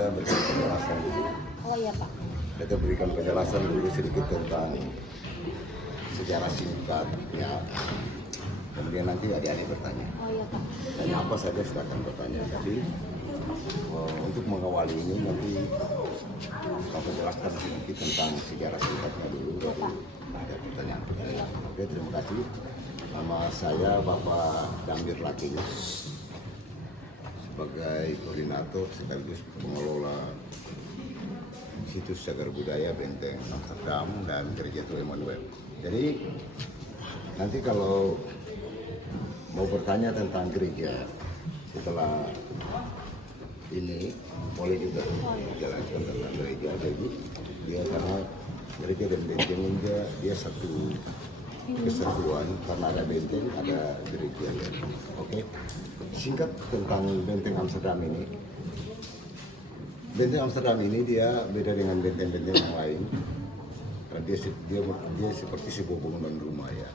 kita berikan penjelasan dulu. Oh iya Pak. Kita berikan penjelasan dulu sedikit tentang sejarah singkatnya. Kemudian nanti adik-adik bertanya. Oh iya Pak. Dan apa saja silakan bertanya. Jadi untuk mengawali ini nanti Bapak jelaskan sedikit tentang sejarah singkatnya dulu. Ada pertanyaan-pertanyaan. Oke, terima kasih. Nama saya Bapak Gambir Laking sebagai koordinator sekaligus pengelola situs cagar budaya Benteng Amsterdam dan Gereja Tua Emmanuel. Jadi nanti kalau mau bertanya tentang gereja setelah ini boleh juga jelaskan tentang gereja. Jadi dia karena gereja dan benteng dia satu kesatuan, karena ada benteng ada gereja ya. Oke. Singkat tentang Benteng Amsterdam ini. Benteng Amsterdam ini dia beda dengan benteng-benteng yang lain. Karena dia seperti sebuah bangunan rumah ya.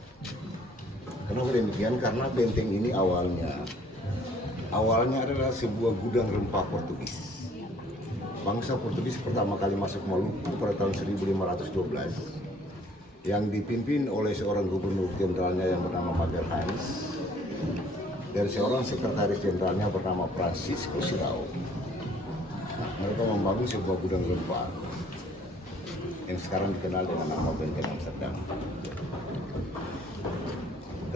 Kenapa demikian? Karena benteng ini awalnya adalah sebuah gudang rempah Portugis. Bangsa Portugis pertama kali masuk Maluku pada tahun 1512 yang dipimpin oleh seorang gubernur jenderalnya yang bernama Magalhães dan seorang sekretaris jenderalnya bernama Francisco Sirao. Nah, mereka membangun sebuah gudang rempah yang sekarang dikenal dengan nama Benteng Amsterdam.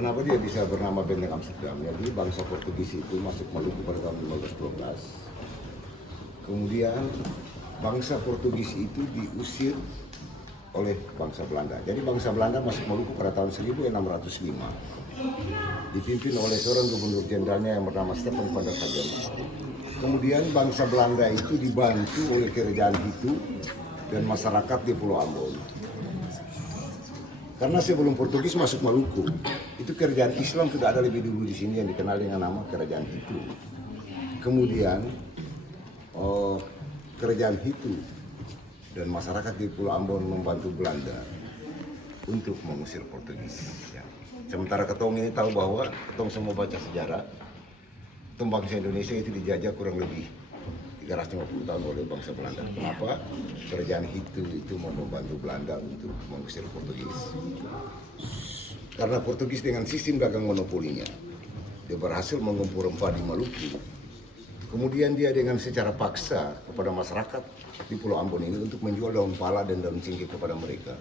Kenapa dia bisa bernama Benteng Amsterdam? Jadi bangsa Portugis itu masuk Maluku pada tahun 1512. Kemudian bangsa Portugis itu diusir oleh bangsa Belanda. Jadi bangsa Belanda masuk Maluku pada tahun 1605. Dipimpin oleh seorang gubernur jenderalnya yang bernama Stephen van der Hagen. Kemudian bangsa Belanda itu dibantu oleh kerajaan Hitu dan masyarakat di Pulau Ambon. Karena sebelum Portugis masuk Maluku, itu kerajaan Islam sudah ada lebih dulu di sini yang dikenal dengan nama kerajaan Hitu. Kemudian kerajaan Hitu dan masyarakat di Pulau Ambon membantu Belanda untuk mengusir Portugis. Ya. Sementara ketong ini tahu bahwa ketong semua baca sejarah, bangsa Indonesia itu dijajah kurang lebih 350 tahun oleh bangsa Belanda. Kenapa? Kerajaan itu mau membantu Belanda untuk mengusir Portugis. Karena Portugis dengan sistem dagang monopolinya, dia berhasil mengumpul rempah di Maluku. Kemudian dia dengan secara paksa kepada masyarakat di Pulau Ambon ini untuk menjual daun pala dan daun cengkeh kepada mereka.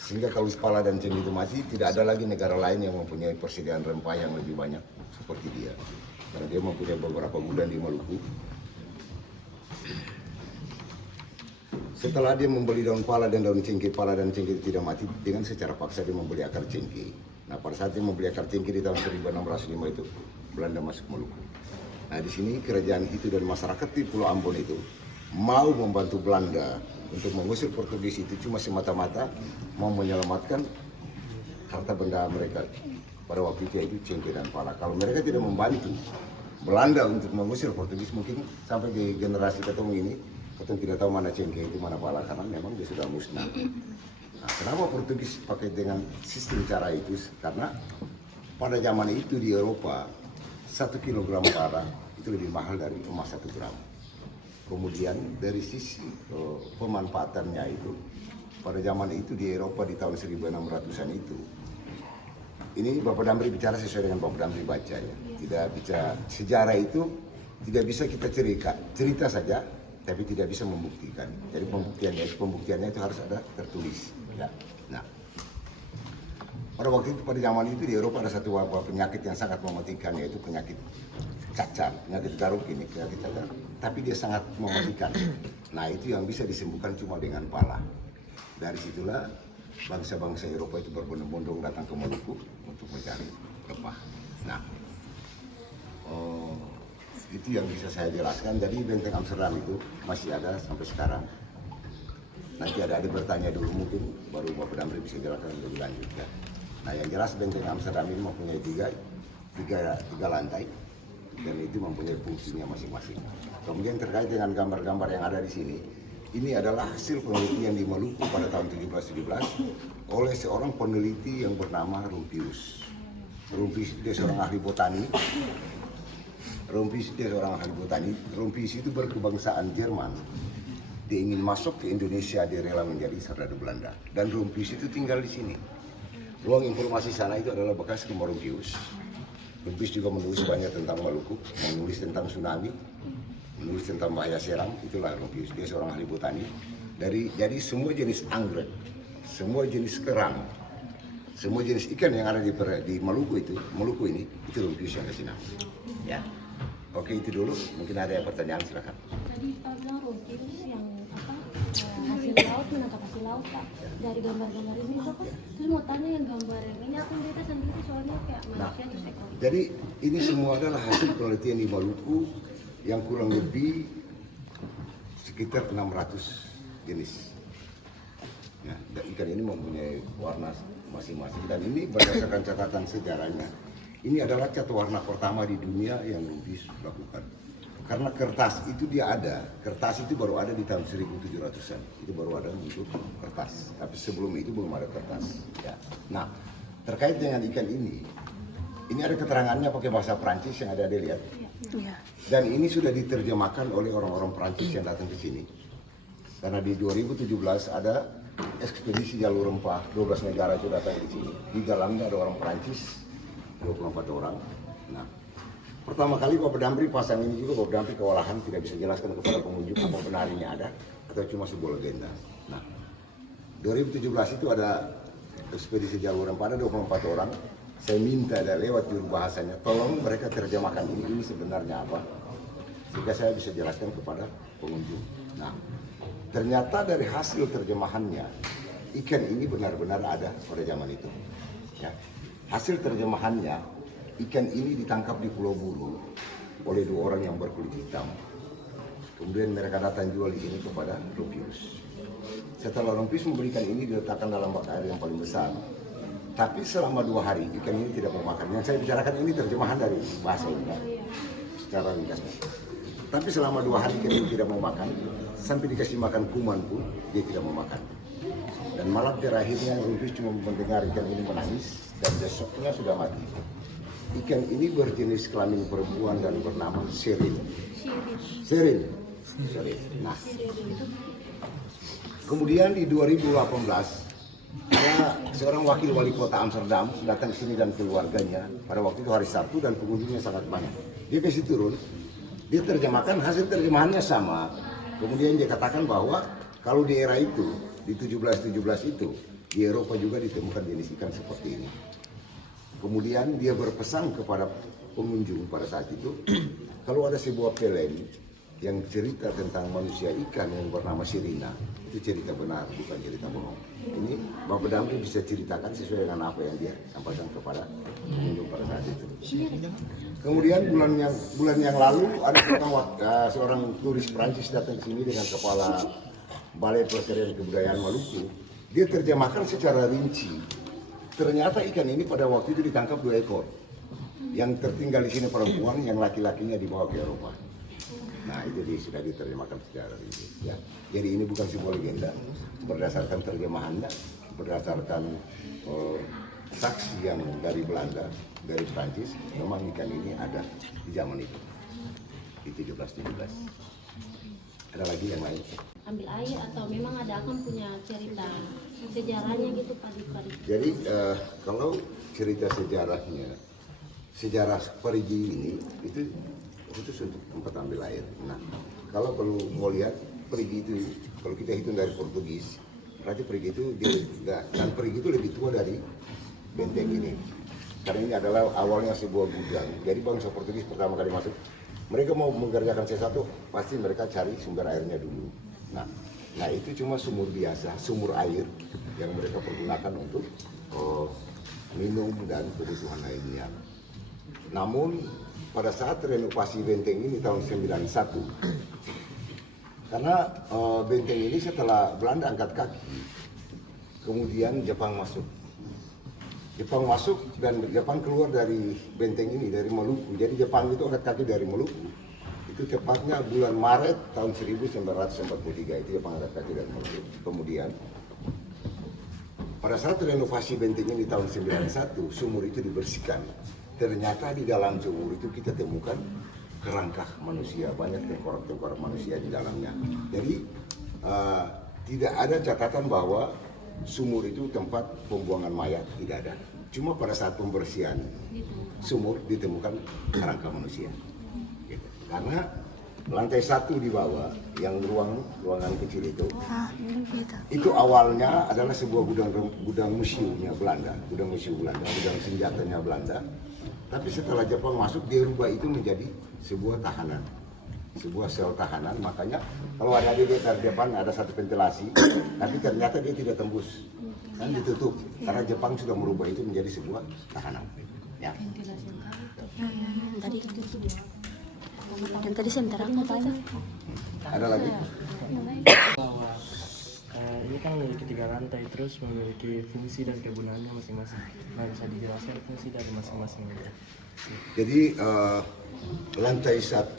Sehingga kalau pala dan cengkeh itu mati, tidak ada lagi negara lain yang mempunyai persediaan rempah yang lebih banyak seperti dia. Karena dia mempunyai beberapa gudang di Maluku. Setelah dia membeli daun pala dan cengkeh itu tidak mati, dengan secara paksa dia membeli akar cengkeh. Nah, pada saat dia membeli akar cengkeh di tahun 1605 itu, Belanda masuk Maluku. Nah, di sini kerajaan itu dan masyarakat di Pulau Ambon itu mau membantu Belanda untuk mengusir Portugis itu cuma semata-mata mau menyelamatkan harta benda mereka. Pada waktu itu cengkeh dan pala. Kalau mereka tidak membantu Belanda untuk mengusir Portugis, mungkin sampai di generasi ketemu ini, kita tidak tahu mana cengkeh itu, mana pala, karena memang dia sudah musnah. Nah, kenapa Portugis pakai dengan sistem cara itu? Karena pada zaman itu di Eropa, 1 kilogram pala itu lebih mahal dari emas 1 gram. Kemudian dari sisi pemanfaatannya itu, pada zaman itu di Eropa di tahun 1600-an itu, ini Bapak Damri bicara sesuai dengan Bapak Damri baca ya. Tidak bicara sejarah itu, tidak bisa kita cerita saja, tapi tidak bisa membuktikan. Jadi pembuktiannya itu harus ada tertulis. Ya. Nah, pada waktu itu, pada zaman itu di Eropa ada satu wabah penyakit yang sangat mematikan, yaitu penyakit cacar, penyakit garuk ini, penyakit cacar. Tapi dia sangat mematikan. Nah, itu yang bisa disembuhkan cuma dengan pala. Dari situlah bangsa-bangsa Eropa itu berbondong-bondong datang ke Maluku untuk mencari rempah. Nah, itu yang bisa saya jelaskan. Jadi Benteng Amsterdam itu masih ada sampai sekarang. Nanti ada bertanya dulu mungkin, baru Bapak Damri bisa jelaskan lebih lanjut ya. Nah, yang jelas Benteng Amsterdam ini mempunyai tiga lantai dan itu mempunyai fungsinya masing-masing. Kemudian terkait dengan gambar-gambar yang ada di sini, ini adalah hasil penelitian di Maluku pada tahun 1717 oleh seorang peneliti yang bernama Rumpius. Rumpius itu dia seorang ahli botani. Rompies itu seorang ahli botani. Rompies itu berkebangsaan Jerman. Dia ingin masuk ke Indonesia, dia rela menjadi serdadu Belanda. Dan Rompies itu tinggal di sini. Ruang informasi sana itu adalah bekas rumah Rompius. Rompius juga menulis banyak tentang Maluku, menulis tentang tsunami, menulis tentang bahaya seram. Itulah Rompius. Dia seorang ahli botani. Jadi semua jenis anggrek, semua jenis kerang, semua jenis ikan yang ada di Maluku ini itu Rompius yang kasih nama. Ya. Oke, itu dulu. Mungkin ada yang pertanyaan, silakan. Tadi Pak bilang Rompius yang hasil laut, menangkap hasil laut Pak, dari gambar-gambar ini Bapak. Terus mau tanya yang gambar yang ini aku lihat sendiri soalnya kayak manusia terus ekor. Jadi ini semua adalah hasil penelitian di Maluku yang kurang lebih sekitar 600 jenis. Ya, ikan ini mempunyai warna masing-masing dan ini berdasarkan catatan sejarahnya. Ini adalah cat warna pertama di dunia yang Rompius lakukan. Karena kertas itu kertas itu baru ada di tahun 1700-an. Itu baru ada untuk kertas. Tapi sebelum itu belum ada kertas. Ya. Nah, terkait dengan ikan ini ada keterangannya pakai bahasa Prancis yang ada lihat. Dan ini sudah diterjemahkan oleh orang-orang Prancis yang datang ke sini. Karena di 2017 ada ekspedisi jalur rempah, 12 negara itu datang di sini. Di dalamnya ada orang Prancis, 24 orang. Nah, pertama kali Bapak Damri pasang ini juga, Bapak Damri kewalahan tidak bisa jelaskan kepada pengunjung apa benar ini ada atau cuma sebuah legenda. Nah, 2017 itu ada ekspedisi jalur rempah, ada 24 orang. Saya minta lewat juru bahasanya, tolong mereka terjemahkan ini sebenarnya apa, sehingga saya bisa jelaskan kepada pengunjung. Nah, ternyata dari hasil terjemahannya, ikan ini benar-benar ada pada zaman itu. Ya. Hasil terjemahannya, ikan ini ditangkap di Pulau Buru oleh 2 orang yang berkulit hitam. Kemudian mereka datang jual di sini kepada Rompius. Setelah Rompius memberikan ini diletakkan dalam bak air yang paling besar. Tapi selama 2 hari ikan ini tidak mau makan. Yang saya bicarakan ini terjemahan dari bahasa ini, ya, secara ringkasnya. Tapi selama 2 hari ikan ini tidak mau makan, sampai dikasih makan kuman pun dia tidak mau makan. Dan malam terakhirnya Rompius cuma mendengar ikan ini menangis dan besoknya sudah mati. Ikan ini berjenis kelamin perempuan dan bernama Sherin. Sherin. Nah, kemudian di 2018 ada seorang wakil wali kota Amsterdam datang ke sini dan keluarganya. Pada waktu itu hari Sabtu dan pengunjungnya sangat banyak. Dia ke situ turun, dia terjemahkan, hasil terjemahannya sama. Kemudian dia katakan bahwa kalau di era itu, di 1717 itu, di Eropa juga ditemukan jenis ikan seperti ini. Kemudian dia berpesan kepada pengunjung pada saat itu, kalau ada sebuah film yang cerita tentang manusia ikan yang bernama Sirina, itu cerita benar, bukan cerita bohong. Ini Bapak Damri bisa ceritakan sesuai dengan apa yang dia sampaikan kepada pengunjung pada saat itu. Kemudian bulan yang lalu ada seorang turis Prancis datang ke sini dengan kepala Balai Pelestarian Kebudayaan Maluku. Dia terjemahkan secara rinci. Ternyata ikan ini pada waktu itu ditangkap 2 ekor. Yang tertinggal di sini perempuan, yang laki-lakinya dibawa ke Eropa. Nah, itu sudah diterjemahkan secara rinci. Ya. Jadi ini bukan sebuah legenda, berdasarkan terjemahannya, berdasarkan saksi yang dari Belanda, dari Prancis, memang ikan ini ada di zaman itu, di 1717. Ada lagi yang lain? Ambil air atau memang ada akan punya cerita sejarahnya gitu Pak Dipari? Jadi kalau cerita sejarahnya, sejarah Parigi ini itu khusus untuk tempat ambil air. Nah, kalau mau lihat Parigi itu, kalau kita hitung dari Portugis, berarti Parigi itu dan Parigi itu lebih tua dari benteng ini. Karena ini adalah awalnya sebuah gudang. Jadi bangsa Portugis pertama kali masuk, mereka mau mengerjakan sesuatu, pasti mereka cari sumber airnya dulu. Nah itu cuma sumur biasa, sumur air yang mereka pergunakan untuk minum dan kebutuhan lainnya. Namun pada saat renovasi benteng ini tahun 91, karena benteng ini setelah Belanda angkat kaki, kemudian Jepang masuk. Jepang masuk dan Jepang keluar dari benteng ini, dari Maluku. Jadi Jepang itu angkat kaki dari Maluku. Itu tepatnya bulan Maret tahun 1943 itu Jepang angkat kaki dari Maluku. Kemudian pada saat renovasi benteng ini tahun 91, sumur itu dibersihkan. Ternyata di dalam sumur itu kita temukan kerangka manusia, banyak tengkorak-tengkorak manusia di dalamnya. Jadi tidak ada catatan bahwa sumur itu tempat pembuangan mayat, tidak ada. Cuma pada saat pembersihan sumur ditemukan kerangka manusia. Gitu. Karena lantai 1 di bawah, yang ruangan kecil itu awalnya adalah sebuah gudang museumnya Belanda, gudang senjatanya Belanda. Tapi setelah Jepang masuk, dia rubah itu menjadi sebuah tahanan, sebuah sel tahanan. Makanya kalau ada di depan ada satu ventilasi, tapi ternyata dia tidak tembus, kan ditutup karena Jepang sudah merubah itu menjadi sebuah tahanan. Ya. Dan tadi sebentar aku mau tanya. Ada lagi? Bahwa ini kan memiliki 3 lantai, terus memiliki fungsi dan kegunaannya masing-masing. Nah, bisa dijelaskan fungsi dari masing-masing. Jadi lantai 1,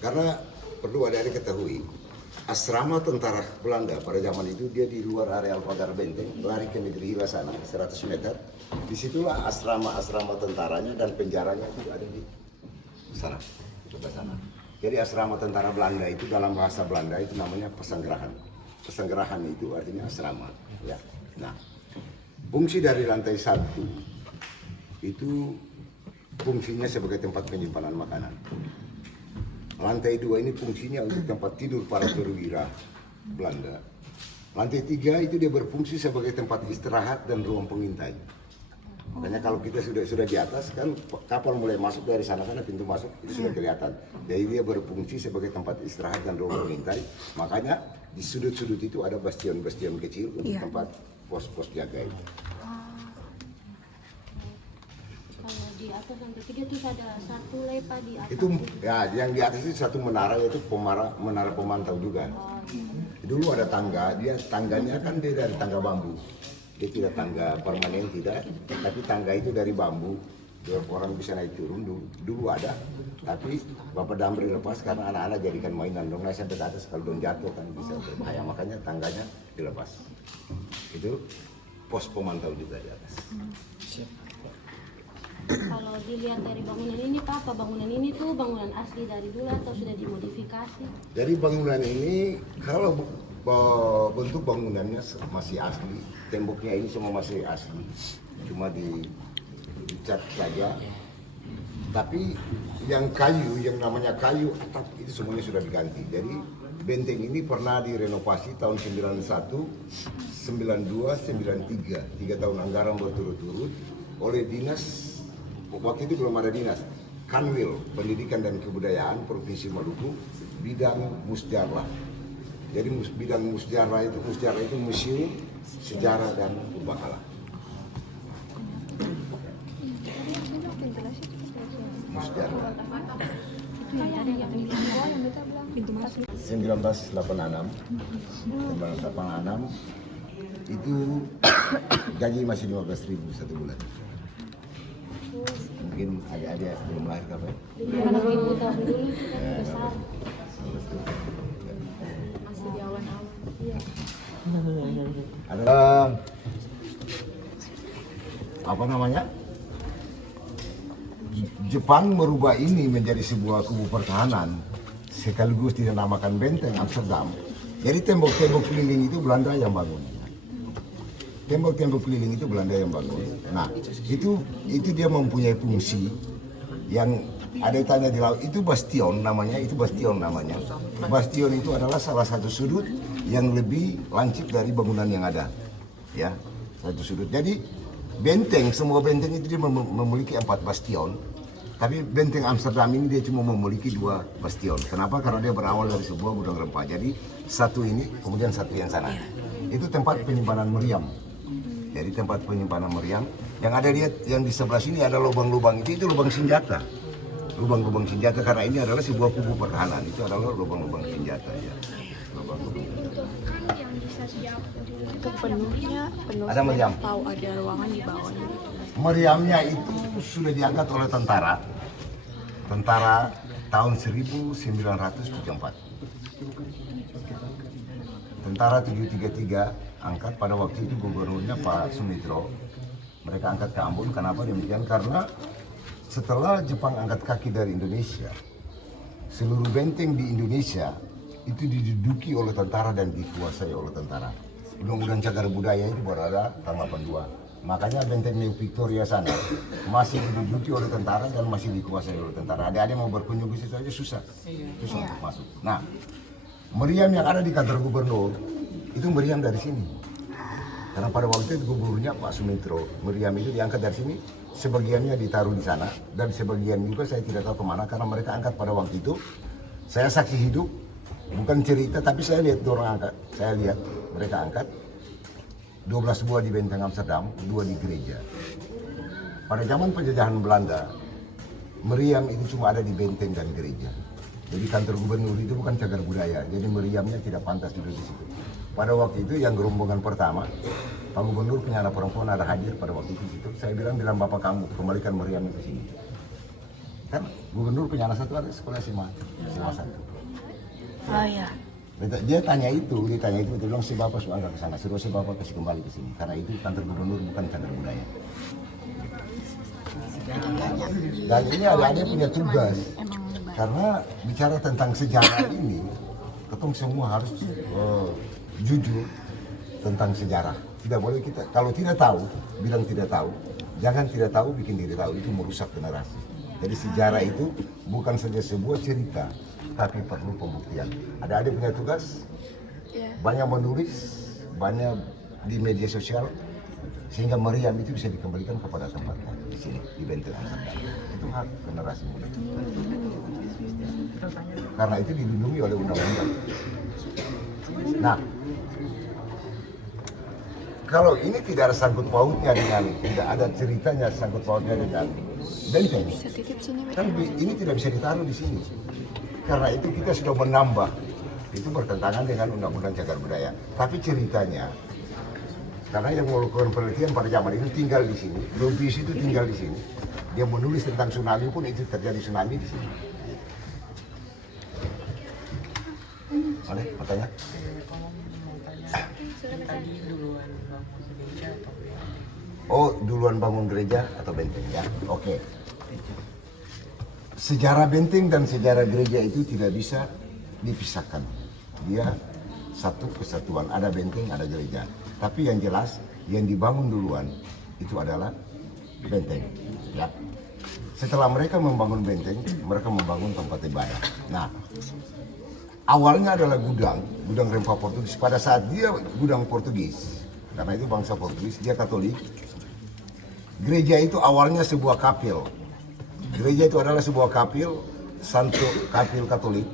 karena perlu adik-adik ketahui, asrama tentara Belanda pada zaman itu dia di luar areal pagar benteng, lari ke negeri Hila sana 100 meter. Disitulah asrama tentaranya dan penjaranya itu ada di sana, sebelah sana. Jadi asrama tentara Belanda itu dalam bahasa Belanda itu namanya pesanggerahan. Pesanggerahan itu artinya asrama. Ya. Nah, fungsi dari lantai 1 itu fungsinya sebagai tempat penyimpanan makanan. Lantai 2 ini fungsinya untuk tempat tidur para perwira Belanda. Lantai 3 itu dia berfungsi sebagai tempat istirahat dan ruang pengintai. Makanya kalau kita sudah di atas kan kapal mulai masuk dari sana karena pintu masuk itu sudah kelihatan. Jadi dia berfungsi sebagai tempat istirahat dan ruang pengintai. Makanya di sudut-sudut itu ada bastion-bastion kecil untuk tempat pos-pos jaga itu. Kalau di atas lantai 3 itu ada satu lepa di atas. Itu ya yang di atas itu satu menara, yaitu menara pemantau juga. Dulu ada tangga, tangganya kan dia dari tangga bambu. Dia tidak tangga permanen, tidak, tapi tangga itu dari bambu. Orang bisa naik turun dulu ada, tapi Bapak Damri lepas karena anak-anak jadikan mainan dong, naik sampai ke atas kalau dong jatuh kan bisa berbahaya, makanya tangganya dilepas. Itu pos pemantau juga di atas. Kalau dilihat dari bangunan ini Pak, apa bangunan ini tuh bangunan asli dari dulu atau sudah dimodifikasi? Dari bangunan ini kalau bentuk bangunannya masih asli, temboknya ini semua masih asli, cuma dicat saja. Tapi yang kayu, yang namanya kayu atap itu semuanya sudah diganti. Jadi benteng ini pernah direnovasi tahun 91, 92, 93, 3 tahun anggaran berturut-turut oleh dinas. Waktu itu belum ada dinas, Kanwil Pendidikan dan Kebudayaan Provinsi Maluku, bidang musjarah. Jadi bidang musjarah itu museum, sejarah dan purbakala. Musjarah. 1986 itu gaji masih 15.000 satu bulan. Mungkin adik-adik belum lahir kan? Anak ibu tahun dulu besar. Masih di awan-awan. Ada apa namanya? Jepang merubah ini menjadi sebuah kubu pertahanan sekaligus dinamakan benteng Amsterdam. Jadi tembok-tembok keliling itu Belanda yang bangun. Tembok-tembok keliling itu Belanda yang bangun. Nah, itu dia mempunyai fungsi yang ada tanya di laut. Itu bastion namanya. Bastion itu adalah salah satu sudut yang lebih lancip dari bangunan yang ada. Ya, satu sudut. Jadi semua benteng itu dia memiliki 4 bastion. Tapi benteng Amsterdam ini dia cuma memiliki 2 bastion. Kenapa? Karena dia berawal dari sebuah gudang rempah. Jadi satu ini, kemudian satu yang sana. Itu tempat penyimpanan meriam. Jadi tempat penyimpanan meriam yang ada yang di sebelah sini ada lubang-lubang itu lubang senjata. Lubang-lubang senjata karena ini adalah sebuah kubu pertahanan. Itu adalah lubang-lubang senjata ya. Lubang-lubang. Untuk penuhnya Ada meriam. tahu ada ruangan di bawahnya. Meriamnya itu sudah diangkat oleh tentara tahun 1974. Tentara 733 angkat pada waktu itu gubernurnya Pak Sumitro. Mereka angkat ke Ambon. Kenapa demikian? Karena setelah Jepang angkat kaki dari Indonesia, seluruh benteng di Indonesia itu diduduki oleh tentara dan dikuasai oleh tentara. Undang-undang cagar budaya itu berada tahun 82. Makanya benteng New Victoria sana masih diduduki oleh tentara dan masih dikuasai oleh tentara. Adik-adik mau berkunjung ke situ aja susah untuk masuk. Nah, meriam yang ada di kantor gubernur itu meriam dari sini. Karena pada waktu itu gubernurnya Pak Sumitro, meriam itu diangkat dari sini, sebagiannya ditaruh di sana dan sebagian juga saya tidak tahu kemana karena mereka angkat pada waktu itu. Saya saksi hidup, bukan cerita tapi saya lihat orang angkat, saya lihat mereka angkat 12 buah di benteng Amsterdam, 2 di gereja. Pada zaman penjajahan Belanda, meriam itu cuma ada di benteng dan gereja. Jadi kantor gubernur itu bukan cagar budaya, jadi meriamnya tidak pantas duduk di situ. Pada waktu itu yang gerombongan pertama, Pak Gubernur punya anak perempuan ada hadir pada waktu itu. Saya bilang bapak kamu kembalikan meriamnya ke sini. Kan gubernur punya anak satu ada sekolah SMA 1. Oh ya. Dia tanya itu, dia bilang si bapak sudah angkat ke sana, suruh si bapak kasih kembali ke sini. Karena itu kantor gubernur bukan cagar budaya. Dan ini adik-adik punya tugas. Karena bicara tentang sejarah ini, ketemu semua harus jujur tentang sejarah. Tidak boleh kita, kalau tidak tahu, bilang tidak tahu. Jangan tidak tahu, bikin tidak tahu, itu merusak generasi. Jadi sejarah itu bukan saja sebuah cerita, tapi perlu pembuktian. Adik-adik punya tugas, banyak menulis, banyak di media sosial, sehingga meriam itu bisa dikembalikan kepada tempatnya di sini, di benteng Amsterdam. Itu hak generasi muda. Karena itu dilindungi oleh undang-undang. Nah, kalau ini tidak ada sangkut pautnya dengan, tidak ada ceritanya sangkut pautnya dengan benteng, kan ini tidak bisa ditaruh di sini. Karena itu kita sudah menambah, itu bertentangan dengan undang-undang cagar budaya. Tapi ceritanya, karena yang melakukan penelitian pada zaman itu tinggal di sini, Lubis itu tinggal di sini. Dia menulis tentang tsunami pun itu terjadi tsunami di sini. Ada pertanyaan? Tadi duluan bangun gereja atau Oh, duluan bangun gereja atau benteng ya? Oke. Sejarah benteng dan sejarah gereja itu tidak bisa dipisahkan. Dia satu kesatuan, ada benteng, ada gereja. Tapi yang jelas, yang dibangun duluan itu adalah benteng. Ya. Setelah mereka membangun benteng, mereka membangun tempat ibadah. Nah, awalnya adalah gudang rempah Portugis. Pada saat dia gudang Portugis, karena itu bangsa Portugis, dia Katolik. Gereja itu awalnya sebuah kapel. Gereja itu adalah sebuah kapel, kapel Katolik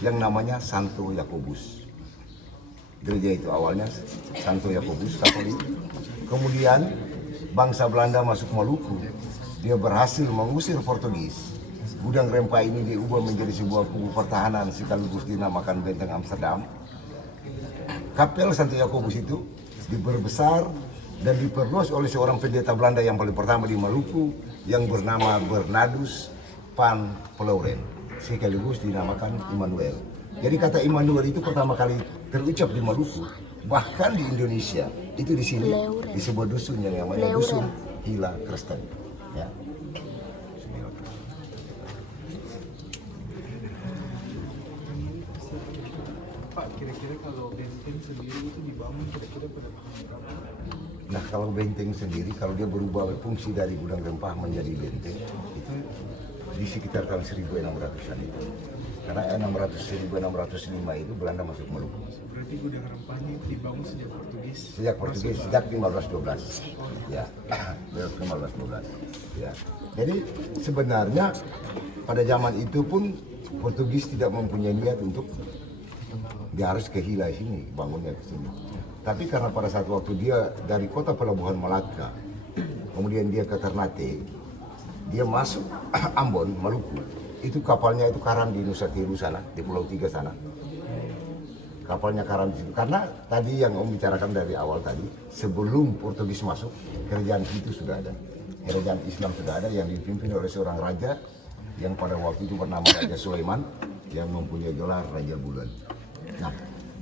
yang namanya Santo Yakobus. Gereja itu awalnya Santo Yakobus Katolik. Kemudian bangsa Belanda masuk Maluku, dia berhasil mengusir Portugis. Gudang rempah ini diubah menjadi sebuah kubu pertahanan sekaligus dinamakan Benteng Amsterdam. Kapel Santo Yakobus itu diperbesar dan diperluas oleh seorang pendeta Belanda yang paling pertama di Maluku yang bernama Bernardus van Fleuren, sekaligus dinamakan Immanuel. Jadi kata Immanuel itu pertama kali terucap di Maluku, bahkan di Indonesia itu di sini di sebuah dusun yang namanya Dusun Hila Kristen. Ya. Pak, kira-kira kalau benteng sendiri itu dibangun kira-kira pada tahun berapa? Nah, kalau benteng sendiri, kalau dia berubah fungsi dari gudang rempah menjadi benteng, itu di sekitar tahun 1600-an itu. Karena 1605 itu Belanda masuk Maluku. Berarti gudang rempahnya itu dibangun sejak Portugis? Sejak Portugis, sejak 1512. Ya, 1512. Ya. Jadi sebenarnya pada zaman itu pun Portugis tidak mempunyai niat untuk dia harus ke Hila sini, bangunnya ke sini. Tapi karena pada saat waktu dia dari kota pelabuhan Malacca, kemudian dia ke Ternate, dia masuk Ambon, Maluku. Itu kapalnya itu karam di Nusa Tenggara sana, di Pulau Tiga sana. Kapalnya karam di situ. Karena tadi yang Om bicarakan dari awal tadi, sebelum Portugis masuk, kerajaan itu sudah ada. Kerajaan Islam sudah ada yang dipimpin oleh seorang raja yang pada waktu itu bernama Raja Sulaiman yang mempunyai gelar Raja Bulan. Nah,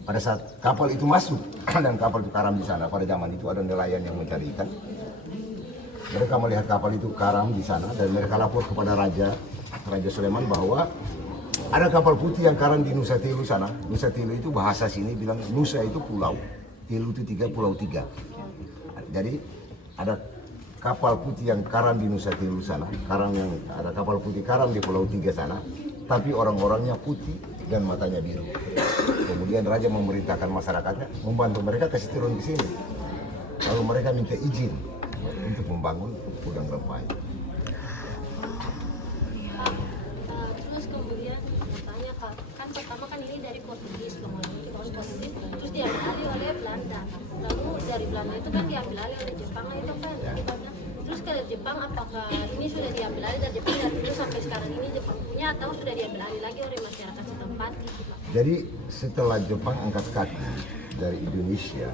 pada saat kapal itu masuk dan kapal itu karam di sana, pada zaman itu ada nelayan yang mencari ikan. Mereka melihat kapal itu karam di sana dan mereka lapor kepada Raja Sulaiman bahwa Ada kapal putih yang karam di Nusa Telu sana. Nusa Telu itu bahasa sini bilang Nusa itu pulau, Telu itu tiga, pulau tiga. Jadi ada kapal putih yang karam di Nusa Telu sana, ada kapal putih karam di pulau tiga sana, tapi orang-orangnya putih dan matanya biru. Kemudian raja memerintahkan masyarakatnya membantu mereka kasih turun ke sini. Lalu mereka minta izin untuk membangun gudang rempah. Terus kemudian katanya kan pertama kan ini dari Portugis Portugis terus diambil alih oleh Belanda, lalu dari Belanda itu kan diambil alih oleh Jepang itu kan akibatnya. Terus ke Jepang, apakah ini sudah diambil alih dari Jepang dan terus sampai sekarang ini Jepang punya atau sudah diambil alih lagi oleh masyarakat setempat gitu Pak? Jadi setelah Jepang angkat kaki dari Indonesia,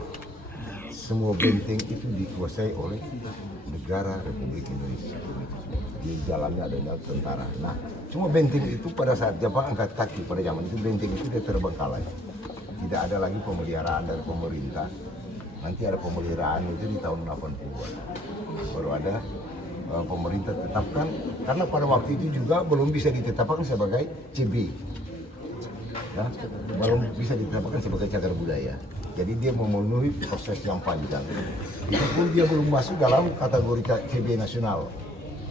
semua benteng itu dikuasai oleh negara Republik Indonesia. Di dalamnya ada tentara. Nah, cuma benteng itu pada saat Jepang angkat kaki pada zaman itu benteng itu sudah terbengkalai. Tidak ada lagi pemeliharaan dari pemerintah. Nanti ada pemeliharaan itu di tahun 80-an. Baru ada pemerintah tetapkan, karena pada waktu itu juga belum bisa ditetapkan sebagai CB. Ya, belum bisa ditetapkan sebagai cagar budaya. Jadi dia memenuhi proses yang panjang. Walaupun dia belum masuk dalam kategori CB nasional,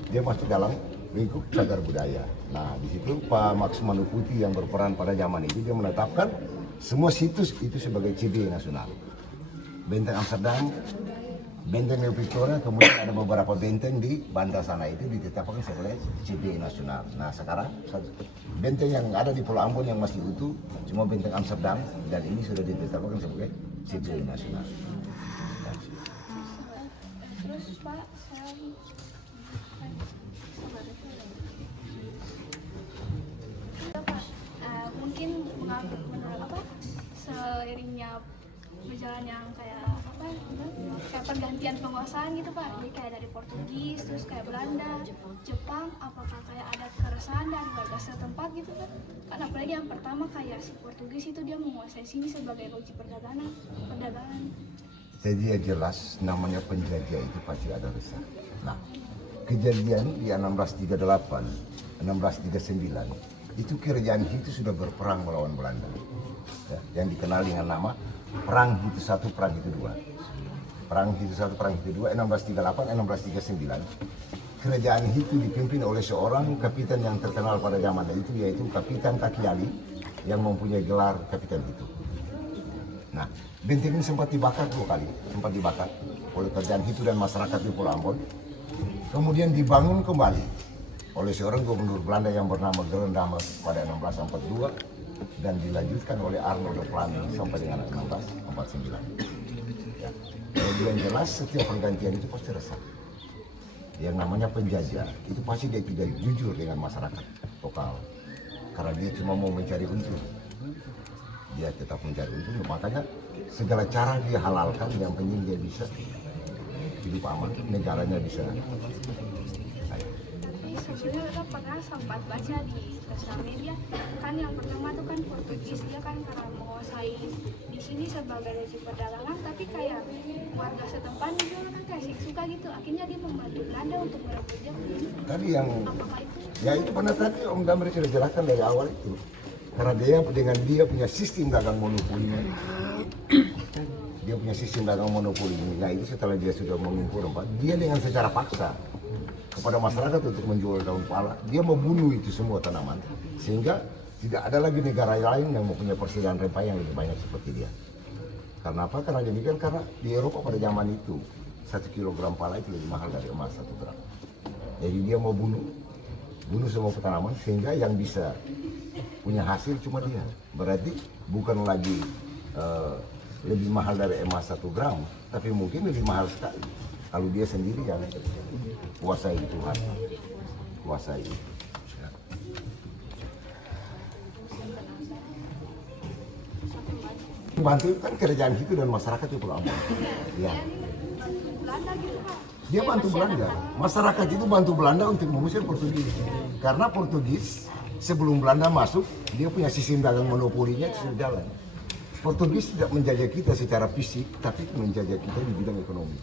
dia masih dalam lingkup cagar budaya. Nah, di situ Pak Max Manuputi yang berperan pada zaman itu dia menetapkan semua situs itu sebagai CB nasional. Benteng Amsterdam, Benteng Neo Victoria, kemudian ada beberapa benteng di Banda sana itu ditetapkan sebagai CB nasional. Nah sekarang benteng yang ada di Pulau Ambon yang masih utuh cuma Benteng Amsterdam, dan ini sudah ditetapkan sebagai CB nasional. Terus Pak, mungkin seiringnya berjalan yang kayak pergantian penguasaan gitu Pak, jadi kayak dari Portugis terus kayak Belanda, Jepang, apakah kayak ada keresahan dari warga setempat gitu kan? Kan apalagi yang pertama kayak si Portugis itu dia menguasai sini sebagai loji perdagangan. Jadi ya jelas namanya penjajah itu pasti ada resah. Nah, kejadian di 1638, 1639 itu kerajaan itu sudah berperang melawan Belanda, ya, yang dikenal dengan nama Perang Hitu 1, Perang Hitu 2. Perang Hitu 1, Perang Hitu 2, 1638, 1639. Kerajaan Hitu dipimpin oleh seorang kapitan yang terkenal pada zaman itu, yaitu Kapitan Kakiali yang mempunyai gelar Kapitan Hitu. Nah, benteng ini sempat dibakar 2 kali, sempat dibakar oleh kerajaan Hitu dan masyarakat di Pulau Ambon. Kemudian dibangun kembali oleh seorang gubernur Belanda yang bernama Gerendama pada 1642 dan dilanjutkan oleh Arnold de Flaming sampai dengan 1649. Ya. Kemudian jelas setiap pergantian itu pasti resah. Yang namanya penjajah itu pasti dia tidak jujur dengan masyarakat lokal, karena dia cuma mau mencari untung. Dia tetap mencari untung, makanya segala cara dia halalkan, yang penting dia bisa hidup aman, negaranya bisa. Sebenarnya kita pernah sempat baca di sosial media kan, yang pertama tuh kan Portugis dia kan karena menguasai di sini sebagai loji perdagangan, tapi kayak warga setempat itu kan kayak suka gitu, akhirnya dia membantu Belanda untuk merebut Jepang. Tadi yang Apakah itu? ya itu benar tadi Om Damri sudah jelaskan dari awal itu, karena dia dengan dia punya sistem dagang monopolinya. Dia punya sistem dagang monopoli. Nah itu setelah dia sudah mengumpul rempah, dia dengan secara paksa kepada masyarakat untuk menjual daun pala, dia membunuh itu semua tanaman, sehingga tidak ada lagi negara lain yang mempunyai persediaan rempah yang lebih banyak seperti dia. Karena apa? Karena demikian, karena di Eropa pada zaman itu 1 kilogram pala itu lebih mahal dari emas 1 gram. Jadi dia mau bunuh semua tanaman, sehingga yang bisa punya hasil cuma dia. Berarti bukan lagi lebih mahal dari emas 1 gram, tapi mungkin lebih mahal sekali kalau dia sendiri yang kuasai itu, kuasai. Ya. Bantu kan kerajaan itu dan masyarakat itu Pulau Ambon. Ya. Belanda gitu Pak. Dia bantu Belanda. Masyarakat itu bantu Belanda untuk mengusir Portugis. Karena Portugis sebelum Belanda masuk, dia punya sistem dagang monopolinya itu sudah jalan. Portugis tidak menjajah kita secara fisik, tapi menjajah kita di bidang ekonomi.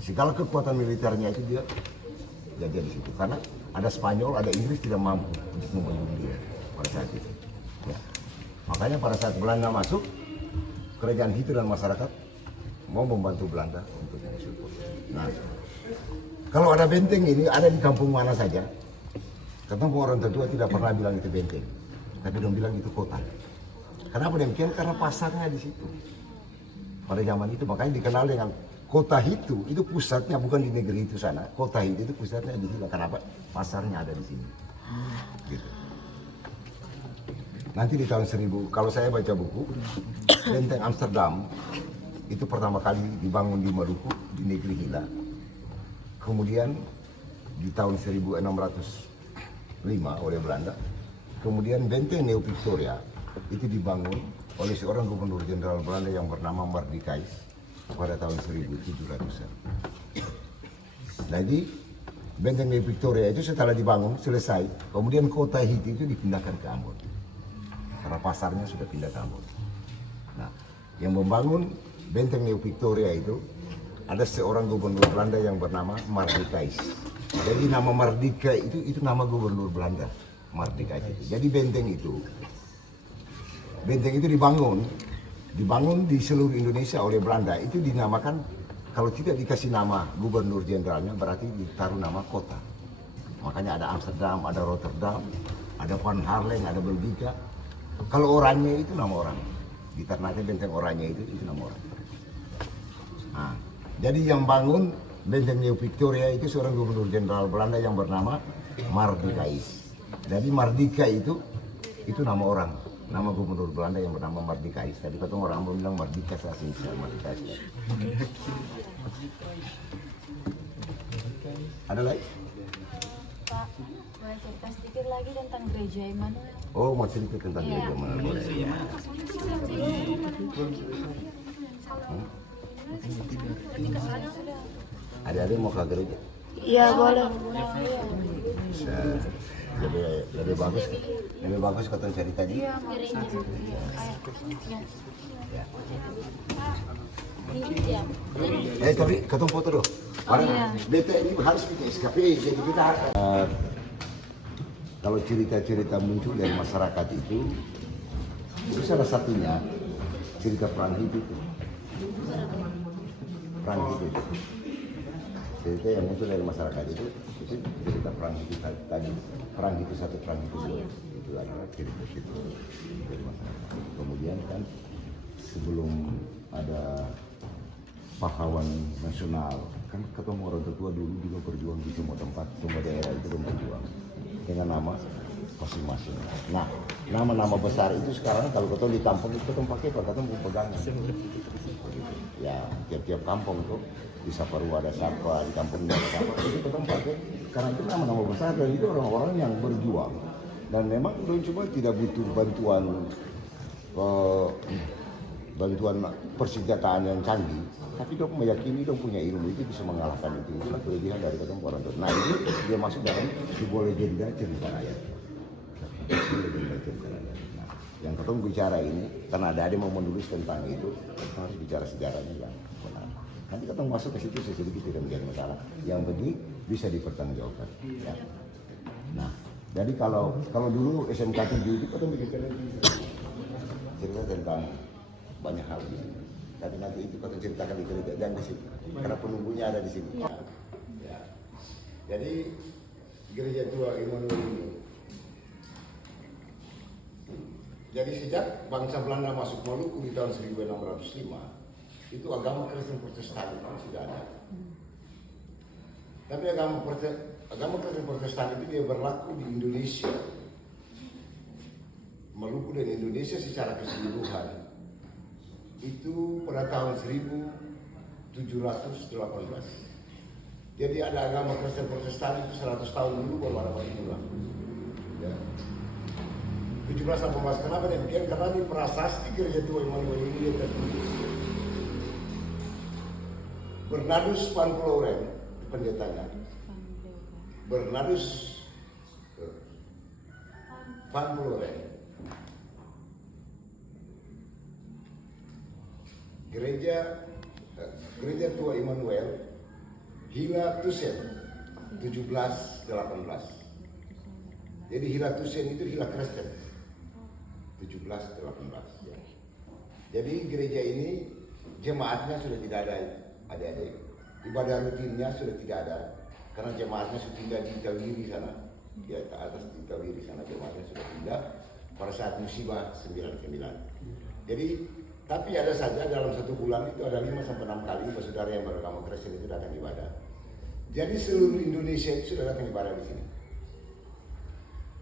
Segala kekuatan militernya itu dia jajah di situ. Karena ada Spanyol, ada Inggris tidak mampu untuk membunuh dia. pada saat itu. Ya. Makanya pada saat Belanda masuk, kerajaan Hitu dan masyarakat mau membantu Belanda untuk mensupport. Nah, kalau ada benteng ini ada di kampung mana saja, ketemu orang tua tidak pernah bilang itu benteng, tapi dong bilang itu kota. Kenapa demikian? Karena pasarnya di situ. Pada zaman itu makanya dikenal dengan kota Hitu. Itu pusatnya bukan di negeri itu sana. Kota Hitu itu pusatnya di sini. Kenapa? Pasarnya ada di sini. Gitu. Nanti di tahun 1000, kalau saya baca buku, benteng Amsterdam itu pertama kali dibangun di Maluku, di negeri Hila. Kemudian di tahun 1605 oleh Belanda. Kemudian benteng Neo Victoria itu dibangun oleh seorang gubernur jenderal Belanda yang bernama Mardikais pada tahun 1700-an. Jadi benteng Neo Victoria itu setelah dibangun selesai, kemudian kota Hitu itu dipindahkan ke Ambon. Karena pasarnya sudah pindah ke Ambon. Nah, yang membangun benteng Neo Victoria itu ada seorang gubernur Belanda yang bernama Mardikais. Jadi nama Mardika itu nama gubernur Belanda, Mardikais itu. Jadi benteng itu dibangun di seluruh Indonesia oleh Belanda. Itu dinamakan, kalau tidak dikasih nama gubernur jenderalnya berarti ditaruh nama kota. Makanya ada Amsterdam, ada Rotterdam, ada Van Harlem, ada Belgika. Kalau Oranje itu nama orang. Di Ternate benteng Oranje itu nama orang. Nah, jadi yang bangun benteng Neo Victoria itu seorang gubernur jenderal Belanda yang bernama Mardikais. Jadi Mardika itu nama orang, nama gubernur Belanda yang bernama Mardikais. Tadi ketemu orang bilang Mardika asing Mardikais. Ada lagi? Pak, boleh cerita sedikit lagi tentang gereja Immanuel? Oh, mau cerita tentang gereja mana boleh? Adik-adik mau ke gereja? Iya, boleh. Bisa. Lebih bagus kata cerita tadi. Iya, Ya. Ya. Tapi ketemu foto dong. Beta ini harus bikin SKP, jadi kita kalau cerita-cerita muncul dari masyarakat itu salah satunya cerita perang hidup itu. Perang hidup itu. Cerita yang muncul dari masyarakat itu cerita perang hidup tadi. Perang hidup satu, perang hidup dua. Itu adalah cerita dari masyarakat. Kemudian kan sebelum ada pahlawan nasional, kan ketemu orang tua dulu juga berjuang di semua tempat, semua daerah itu berjuang dengan nama masing-masing. Nah, nama-nama besar itu sekarang kalau ketemu di kampung itu ketemu pakai apa? Ketemu pegangan. Ya, tiap-tiap kampung tuh di Saparua ada Sapa, di kampung ada Sapa, itu ketemu pakai karena itu nama-nama besar dan itu orang-orang yang berjuang. Dan memang dong cuma tidak butuh bantuan persenjataan yang canggih, tapi dong meyakini dong punya ilmu itu bisa mengalahkan itu. Itulah kelebihan dari ketemu orang tua. Nah itu dia masuk dalam sebuah legenda cerita rakyat. Nah, yang ketemu bicara ini, karena ada mau menulis tentang itu, kita harus bicara sejarahnya yang benar. Nanti ketemu masuk ke situ sedikit tidak menjadi masalah. Yang penting bisa dipertanggungjawabkan. Ya. Nah, jadi kalau dulu SMK 7 itu ketemu bicara cerita tentang banyak hal di sini. Tapi nanti itu kita ceritakan di gereja dan di sini, karena penunggunya ada di sini. Ya. Jadi gereja tua Immanuel ini. Jadi sejak bangsa Belanda masuk Maluku di tahun 1605, itu agama Kristen Protestan itu sudah ada. Tapi agama Kristen Protestan itu dia berlaku di Indonesia, Maluku dan Indonesia secara keseluruhan. Itu pada tahun 1718. Jadi ada agama Kristen Protestan itu 100 tahun dulu baru ada Pertimbangan. Ya. 1718 kenapa demikian? Karena di prasasti gereja tua Immanuel ini dia tertulis Bernardus Van Floren pendetanya. Bernardus Van Floren. Gereja tua Immanuel Hila Tusen 1718. Jadi Hila Tusen itu Hila Kristen. 17, 18. Ya. Jadi gereja ini jemaatnya sudah tidak ada, adik-adik. Ibadah rutinnya sudah tidak ada karena jemaatnya sudah tinggal di Tawiri sana, di atas di Tawiri sana jemaatnya sudah pindah pada saat musibah 99. Jadi tapi ada saja dalam satu bulan itu ada 5 sampai 6 kali saudara yang beragama Kristen itu datang ibadah. Jadi seluruh Indonesia itu sudah datang ibadah di sini.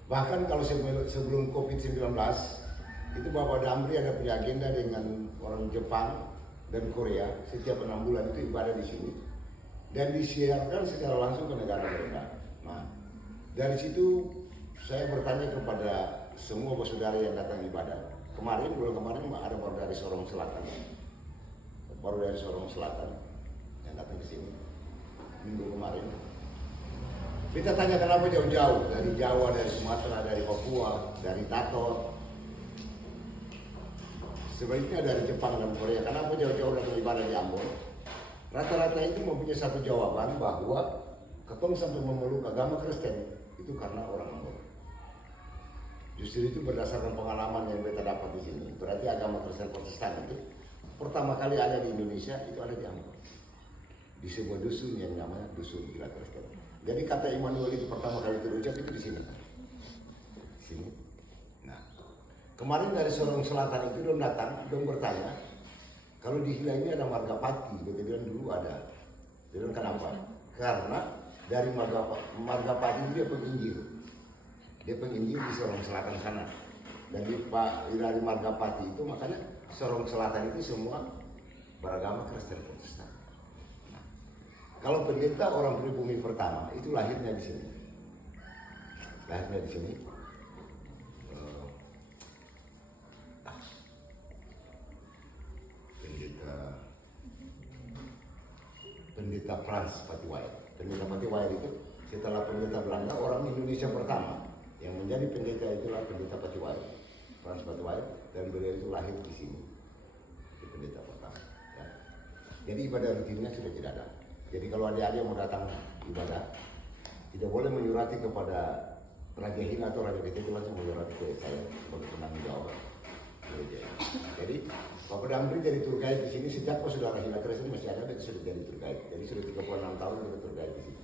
Bahkan kalau sebelum COVID-19 itu Bapak Damri ada punya agenda dengan orang Jepang dan Korea setiap 6 bulan itu ibadah di sini dan disiarkan secara langsung ke negara mereka. Nah, dari situ saya bertanya kepada semua saudara yang datang ibadah. Bulan kemarin ada baru dari Sorong Selatan, yang datang ke sini minggu kemarin. Kita tanya kenapa jauh-jauh dari Jawa, dari Sumatera, dari Papua, dari Tator. Sebaliknya dari Jepang dan Korea. Kenapa jauh-jauh datang ibadah di Ambon? Rata-rata itu mempunyai satu jawaban bahwa ketong sampai memeluk agama Kristen itu karena orang Ambon. Justru itu berdasarkan pengalaman yang kita dapat di sini. Berarti agama Kristen Protestan itu pertama kali ada di Indonesia itu ada di Ambon. Di sebuah dusun yang namanya Dusun Gila Kristen. Jadi kata Immanuel itu pertama kali terucap itu di sini. Di sini. Nah, kemarin dari Sorong Selatan itu dong datang, dong bertanya, kalau di Hila ini ada marga Pati, dia bilang dulu ada. Dia bilang kenapa? Karena dari marga Pati itu dia penginjil. Dia penginjil di Sorong Selatan sana. Dan dari marga Pati itu makanya Sorong Selatan itu semua beragama Kristen Protestan. Nah, kalau pendeta orang pribumi pertama itu lahirnya di sini. Lahirnya di sini. Pendeta Frans Patiwair. Pendeta Patiwair itu setelah pendeta Belanda, orang Indonesia pertama yang menjadi pendeta itulah pendeta Patiwair, Frans Patiwair, dan beliau itu lahir di sini, di pendeta pertama. Ya. Jadi ibadah rutinnya sudah tidak ada. Jadi kalau adik-adik mau datang ibadah, tidak boleh menyurati kepada Raja Hina atau Raja PT, itu langsung menyurati ke saya sebagai penanggung jawab gereja. Jadi Bapak Damri jadi tour guide di sini sejak saudara Hina Kristen masih ada, dan sudah jadi tour guide. Jadi sudah 36 tahun kita tour guide di sini.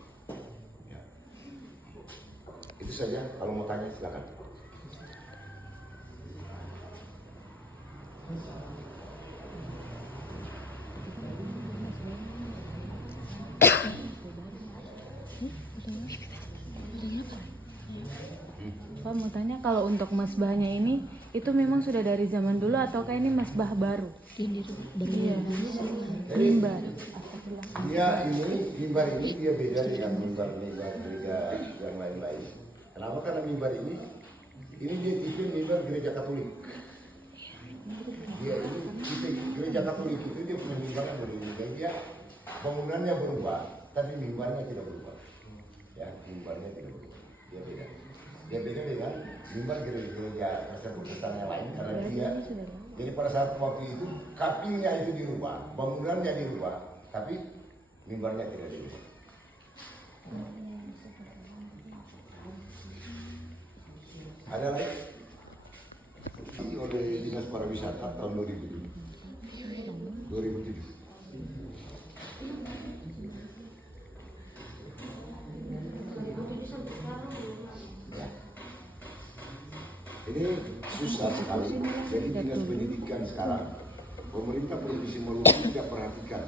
Ya. Itu saja. Kalau mau tanya silakan. Pak mau tanya kalau untuk masbahnya ini itu memang sudah dari zaman dulu ataukah ini masbah baru? Ini Iya. Mimbar. Dia ini mimbar ini dia beda dengan mimbar gereja yang lain-lain. Kenapa? Karena mimbar ini dia tipe mimbar gereja Katolik. Dia ini tipe gereja Katolik itu dia punya mimbar yang begini. Dan dia bangunannya berubah, tapi mimbarnya tidak berubah. Ya, mimbarnya tidak berubah. Dia beda. Dia beda dengan mimbar gereja Kristen Protestan yang lain karena dia. Jadi pada saat waktu itu kapingnya itu dirubah, bangunannya dirubah, tapi mimbarnya tidak dirubah. Ada lagi? Ini oleh Dinas Pariwisata tahun 2007. Ini susah sekali. Jadi Dinas Pendidikan sekarang, pemerintah Provinsi Maluku tidak perhatikan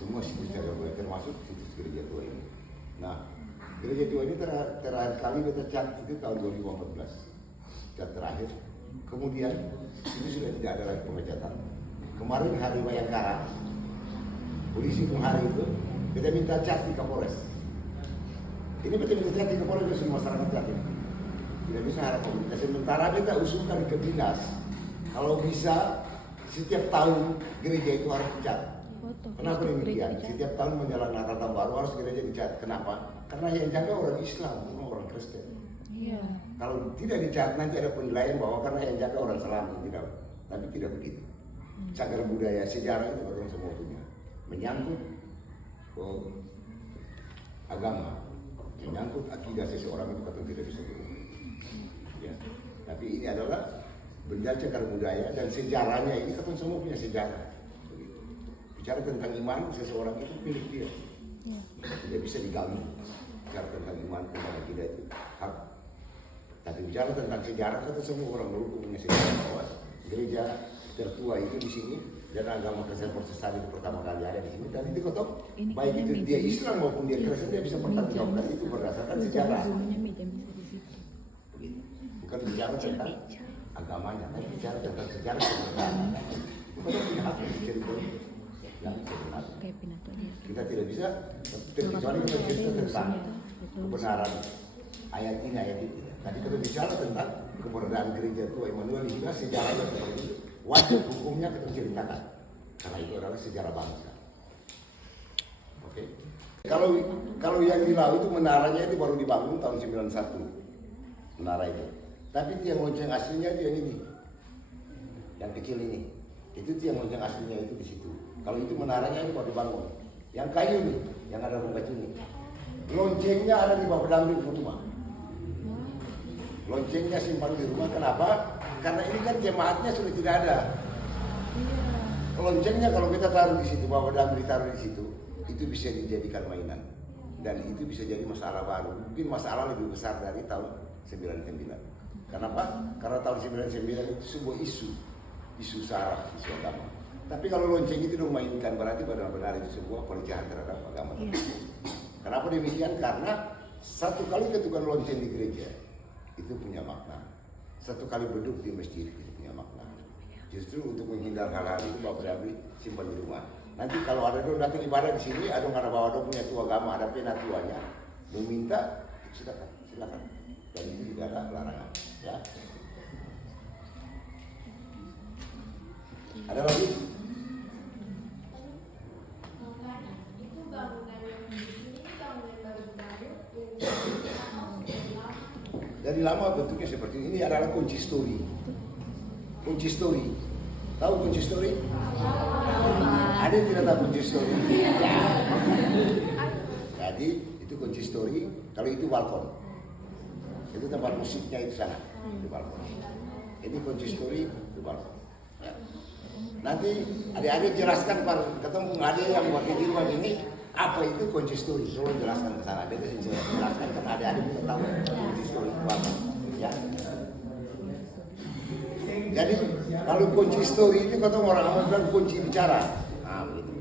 semua situs cagar budaya termasuk situs gereja tua ini. Nah, gereja tua ini terakhir kali kita cat itu tahun 2014, cat terakhir. Kemudian itu sudah tidak ada lagi pengecatan. Kemarin hari Bayangkara, polisi Penghari itu kita minta cat di Kapolres. Ini betul minta cat di Kapolres itu semua masyarakat cat ini. Tidak bisa harap pemerintah. Sementara kita usulkan ke dinas, kalau bisa setiap tahun gereja itu harus dicat. Kenapa demikian? Setiap tahun menjelang Natal tahun baru harus gereja dicat. Kenapa? Karena yang jaga orang Islam, bukan orang Kristen. Iya. Kalau tidak dicat nanti ada penilaian bahwa karena yang jaga orang Islam, tidak. Tapi tidak begitu. Cagar budaya sejarah itu orang semua punya. Menyangkut agama, menyangkut akidah seseorang itu katanya tidak bisa berubah. Ya. Tapi ini adalah benda cagar budaya dan sejarahnya ini kan semua punya sejarah. Begitu. Bicara tentang iman seseorang itu milik dia, tidak bisa diganggu. Bicara tentang iman tentang akidah itu hak. Tapi bicara tentang sejarah kan semua orang Maluku punya sejarah bahwa gereja tertua itu di sini dan agama Kristen Protestan itu pertama kali ada di sini dan itu kotor. Baik itu dia Islam maupun dia Kristen dia bisa bertanggungjawabkan itu berdasarkan sejarah. Begitu. Bukan bicara tentang agamanya, tapi bicara tentang sejarah kebenaran. Bukan punya hak cerita yang sebenar. Kita tidak bisa kecuali kita cerita tentang kebenaran ayat ini ayat itu. Tadi kita bicara tentang keberadaan gereja tua Immanuel hingga sejarahnya seperti itu. Wajib hukumnya kita ceritakan karena itu adalah sejarah bangsa. Oke. Kalau yang di laut itu menaranya itu baru dibangun tahun 91 menara itu. Tapi tiang lonceng aslinya dia ini, yang kecil ini. Itu tiang lonceng aslinya itu di situ. Kalau itu menaranya itu baru dibangun. Yang kayu nih, yang ada rumah ini. Loncengnya ada di bawah damri di rumah. Loncengnya simpan di rumah. Kenapa? Karena ini kan jemaatnya sudah tidak ada. Loncengnya kalau kita taruh di situ, bawa damri taruh di situ, itu bisa dijadikan mainan. Dan itu bisa jadi masalah baru. Mungkin masalah lebih besar dari tahun 99. Kenapa? Karena tahun 99 itu sebuah isu sara, isu agama. Tapi kalau lonceng itu dimainkan berarti benar-benar itu sebuah pelecehan terhadap agama. Kenapa demikian? Karena satu kali ketukan lonceng di gereja itu punya makna. Satu kali beduk di masjid itu punya makna. Justru untuk menghindar hal-hal itu Bapak Dabri simpan di rumah. Nanti kalau ada dong datang ibadah di sini, ada bawa dong punya tua agama, ada pena tuanya, meminta silakan. Dan itu tidak ada larangan. Ya. Ada lagi? Dari lama bentuknya seperti ini adalah konsistori. Konsistori. Tahu konsistori? Ada yang tidak tahu konsistori? Jadi itu konsistori. Kalau itu balkon. Itu tempat musiknya itu sana. Itu balkon. Ini konsistori itu balkon. Ya. Nanti adik-adik jelaskan ketemu adik yang pakai jilbab ini apa itu konsistori. Tolong jelaskan ke sana. Dia jelaskan karena adik-adik tidak tahu konsistori itu apa. Ya. Jadi kalau konsistori itu kata orang Amal bilang kunci bicara. Nah, begitu.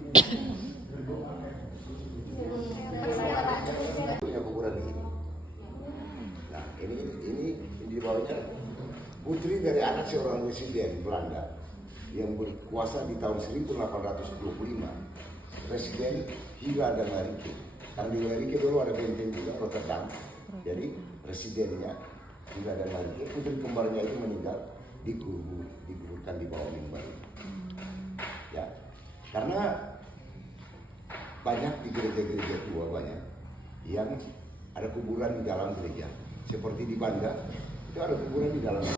Punya kuburan ini. Nah, ini di bawahnya putri dari anak seorang presiden Belanda yang berkuasa di tahun 1825. Presiden Hila dan Marike. Karena di Marike dulu ada benteng juga Rotterdam. Jadi presidennya Hila dan Marike, putri kembarnya itu meninggal dikuburkan di bawah mimbar. Ya, karena banyak di gereja-gereja tua banyak yang ada kuburan di dalam gereja. Seperti di Banda itu ada kuburan di dalam.